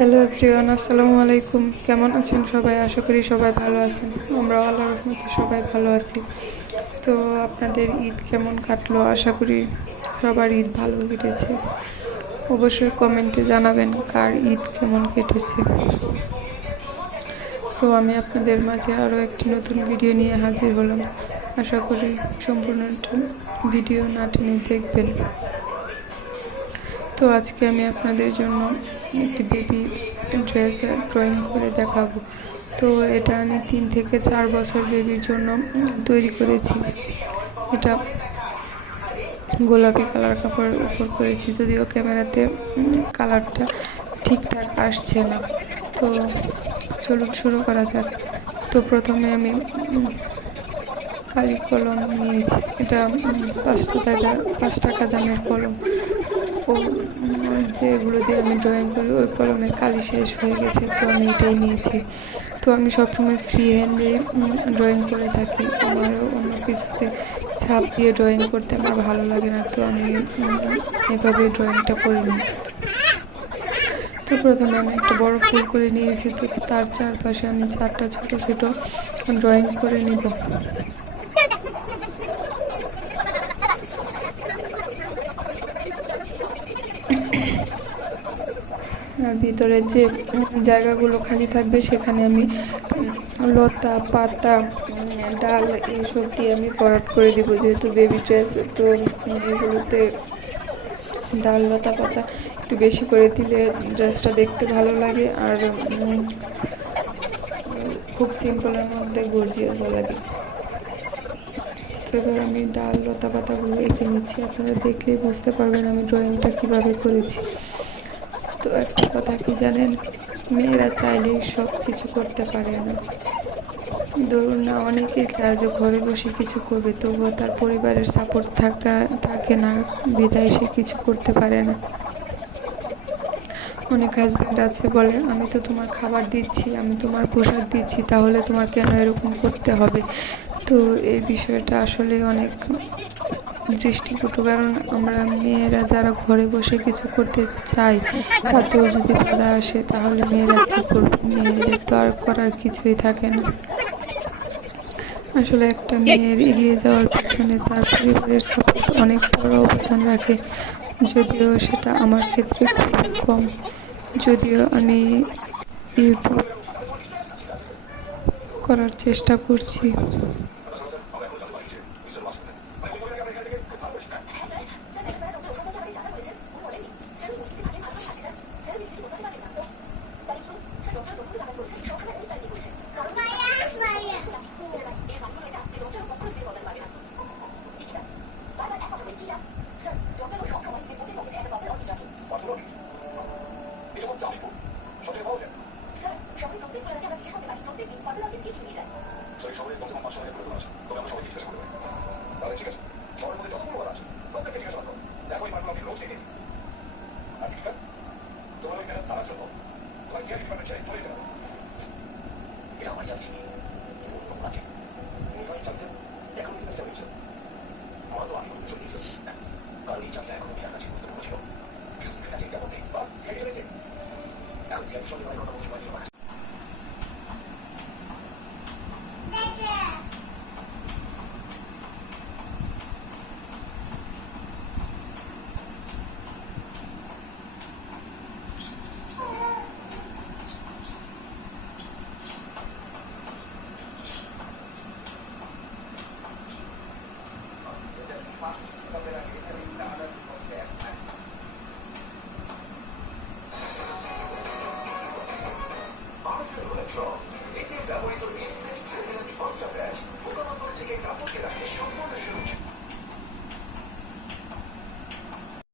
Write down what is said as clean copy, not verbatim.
Hello everyone, আসসালামু আলাইকুম। কেমন আছেন সবাই? আশা করি সবাই ভালো আছেন। আমরা আল্লাহর রহমতে সবাই ভালো আছি। তো আপনাদের ঈদ কেমন কাটলো? আশা করি সবার ঈদ ভালো কেটেছে। অবশ্যই কমেন্টে জানাবেন কার ঈদ কেমন কেটেছে। তো আমি আপনাদের মাঝে আরও একটি নতুন ভিডিও নিয়ে হাজির হলাম। আশা করি সম্পূর্ণটা ভিডিও না টেনে দেখবেন। তো আজকে আমি আপনাদের জন্য একটি বেবি ড্রেস ড্রয়িং করে দেখাবো। তো এটা আমি 3 থেকে 4 বছর বেবির জন্য তৈরি করেছি। এটা গোলাপি কালার কাপড়ের উপর করেছি, যদিও ক্যামেরাতে কালারটা ঠিকঠাক আসছে না। তো চলুন শুরু করা যাক। তো প্রথমে আমি কালি কলম নিয়েছি। এটা 5 টাকা দামের কলম। ও যেগুলো দিয়ে আমি ড্রয়িং করি ওই কলমের কালি শেষ হয়ে গেছে, তো আমি এটাই নিয়েছি। তো আমি সবসময় ফ্রি হ্যান্ডে ড্রয়িং করে থাকি। আমারও অন্য কিছুতে ছাপ দিয়ে ড্রয়িং করতে আমার ভালো লাগে না, তো আমি এভাবে ড্রয়িংটা করে নিই। তো প্রথমে আমি একটা বড় ফুল করে নিয়েছি। তো তার চারপাশে আমি 4টা ছোট ছোট ড্রয়িং করে নিব। আর ভিতরের যে জায়গাগুলো খালি থাকবে সেখানে আমি লতা পাতা ডাল এইসব দিয়ে আমি ভরাট করে দিব, যেহেতু বেবি ড্রেস। তো এগুলোতে ডাল লতা পাতা একটু বেশি করে দিলে ড্রেসটা দেখতে ভালো লাগে, আর খুব সিম্পলের মধ্যে গর্জিয়াসও লাগে। তো এবার আমি ডাল লতা পাতাগুলো এঁকে নিচ্ছি। আপনারা দেখলেই বুঝতে পারবেন আমি ড্রয়িংটা কিভাবে করেছি। তো একটা কথা কি জানেন, মেয়েরা চাইলেই সব কিছু করতে পারে না। ধরুন না, অনেকেই চায় যে ঘরে বসে কিছু করবে, তবুও তার পরিবারের সাপোর্ট থাকে না, বিধায় সে কিছু করতে পারে না। অনেক হাজব্যান্ড আছে বলে, আমি তো তোমার খাবার দিচ্ছি, আমি তোমার পোশাক দিচ্ছি, তাহলে তোমার কেন এরকম করতে হবে? তো এই বিষয়টা আসলে অনেক দৃষ্টিকটু, কারণ আমরা মেয়েরা যারা ঘরে বসে কিছু করতে চাই, তাতেও যদি বাধা আসে তাহলে মেয়েরা কী করবে? মেয়েদের তো আর করার কিছুই থাকে না। আসলে একটা মেয়ের এগিয়ে যাওয়ার পিছনে তার পরিবারের সাপোর্ট অনেক বড় অবদান রাখে, যদিও সেটা আমার ক্ষেত্রে খুব কম। যদিও আমি ইউটিউব করার চেষ্টা করছি। এতে ব্যবহৃত